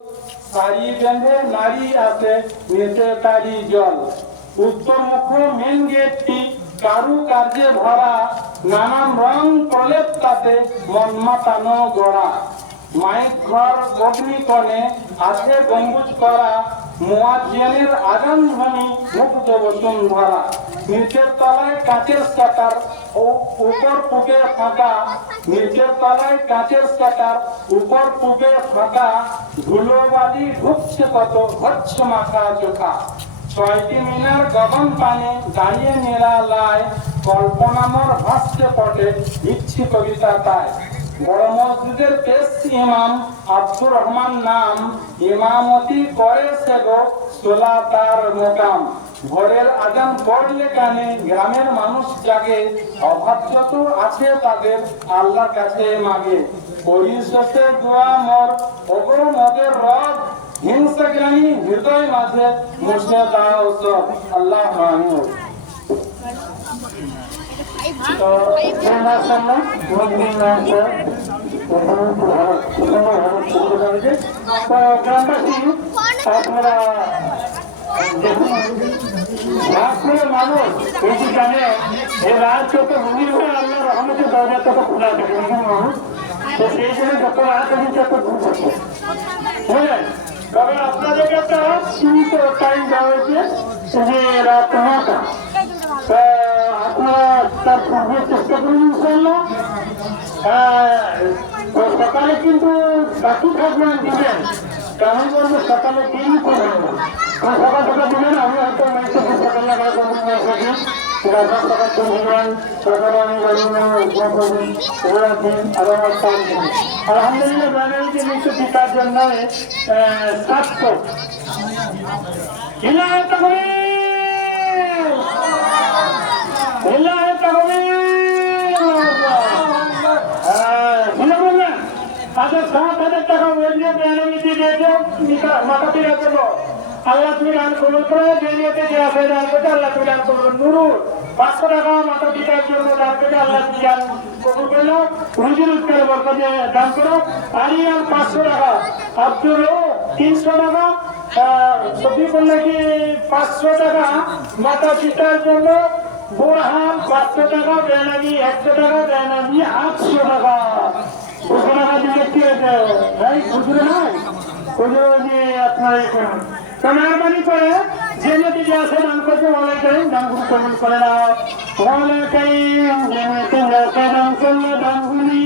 শাড়ি বেঁধে নারী আছে নিচে তারি জল। উত্তরমুখ মেন গেটটি কারুকার্যে ভরা, নানান রং প্রলেপ তাতে মন মাতানো গড়া। মাইক ঘর অগ্নিকণে আছে গম্বুজ করা, মুয়াজ্জিনের আজান ধ্বনি মুগ্ধ বসুন্ধরা। নিচের তলায় কাচের স্কাটার ও উপর পুবে ফাঁকা, নিচের তলায় কাচের স্কাটার উপর পুবে ফাঁকা। ধুলোবালি ঢুকছে কত হচ্ছে মাথা চোখা। ছয়টি মিনার গগন পানে দাঁড়িয়ে নিরালায়, কল্পনামর ভাসছে পটে ইচ্ছে কবিতা তাই। বড় মসজিদের পেশ ইমাম আব্দুর রহমান নাম, ইমামতি করে সে গো সোলা তার মোকাম। ভোরের আজান পড়লে কানে গ্রামের মানুষ জাগে, অভাব যত আছে তাদের আল্লাহর কাছে মাগে। পরিশেষে দোয়া মোর ওগো মোদের রব, হিংসাগ্রামী হৃদয় মাঝে মুছে দাও সব। আল্লাহ আমিন। তো গ্রামবাসী আপনারা মানুষ এই যে জানে এই রাত যত ভূমির হয় আল্লাহ রহমতের দরজা তত খোলা থাকে মানুষ। তো সেই জন্য যত রাত আছে তত ঘুম করছে বুঝলেন। তবে আপনাদেরকে একটা সীমিত টাইম দেওয়া হয়েছে যে রাত 9টা। আপনারা তার পূর্বে চেষ্টা করুন ইনশাল্লাহ। সকালে কিন্তু বাকি থাকবেন দিবেন, আমি বলবো সকালে দিন করবেন না। সকাল সকাল দিবেন, আমি হয়তো সকাল লাগাই করবেন থাকি সকাল করবেন, সকালে আমি আলহামদুলিল্লাহ জানেন যে মৃত্যু পিতার জন্য স্বাস্থ্য হিলায়তা হবে হিলায়তা হবে। আচ্ছা 7,000 টাকা ওয়েলিয়ে বেআইনি দিয়েছে মাথা পিড়ার জন্য। আল্লাহ তুমি দান কবুল করে, বেরিয়েতে যে আছে দান করতে আল্লাহ তুমি দান করবেন। নুরুর 500 টাকা মাথা পিতার জন্য দান করে আল্লাহ তুমি দান কবুল করলো। রুজির উৎকার বরকতে দান করো। আরিয়ান 500 টাকা, আব্দুল 300 টাকা, সবই বললে কি 500 টাকা মাথা পিতার জন্য। বোরহান 500 টাকা, বেনামি 100 টাকা, বেনামি 800 টাকা। 200 টাকা দিলে কি হয়েছে ভাই? খুচরো নয়, খুচরো দিয়ে আপনারা এ করুন। তো মেহরবানি করে যে নদী যে আছে দান করছে ওলাই করেন, দান কবুল করে নাও। ওলাই করেন দান করলে দানগুলি